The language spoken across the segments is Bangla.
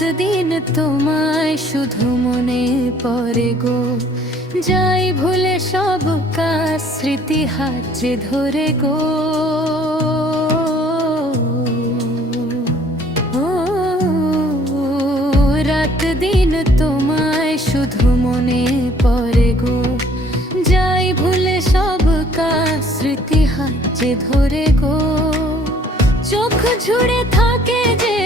রাত দিন তোমায় শুধু মনে পড়ে গো, যাই ভুলে সব কাজ স্মৃতি হাতে ধরে গো। রাত দিন তোমায় শুধু মনে পড়ে গো, যাই ভুলে সব কাজ স্মৃতি হাতে ধরে গো। চোখ ঝুড়ে থাকে যে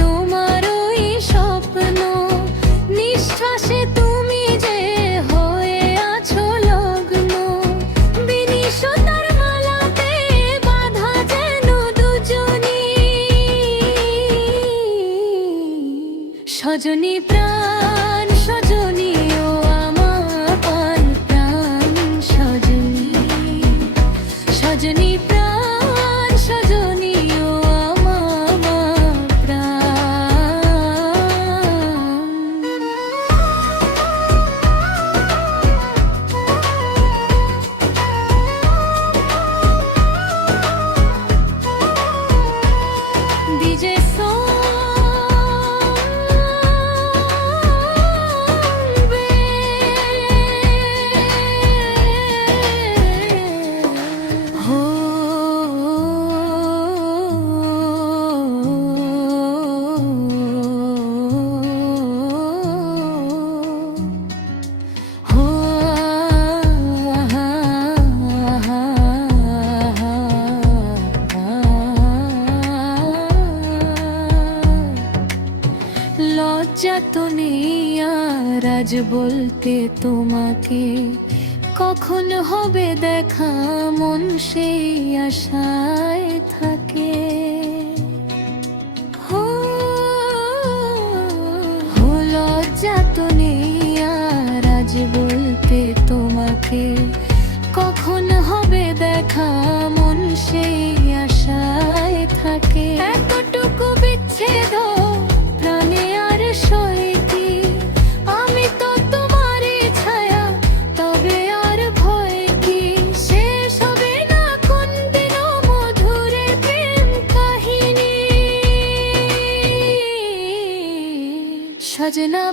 তোমার ওই স্বপ্ন, নিঃশ্বাসে তুমি যে হয়ে আছো লগ্ন। বিনিশতার মালাতে বাঁধা যেন দুজনী, সজনী প্রাণ সজনী ও আমার প্রাণ সজনী, সজনী প্রাণ সজনী ও আমার প্রাণ। ডিজে লজ্জা তো নেই আর আজ বলতে তোমাকে, কখন হবে দেখা মন সেই আশায় থাকে। লজ্জা তো নেই আর আজ বলতে তোমাকে, কখন হবে দেখা মন সেই আশায় থাকে। এতটুকু বিচ্ছেদ প্রাণে আর সয় কি, আমি তো তোমারই ছায়া তবে আর ভয় কি। শেষ হবে না কোনদিন মধুরে প্রেম কাহিনী, সজনা।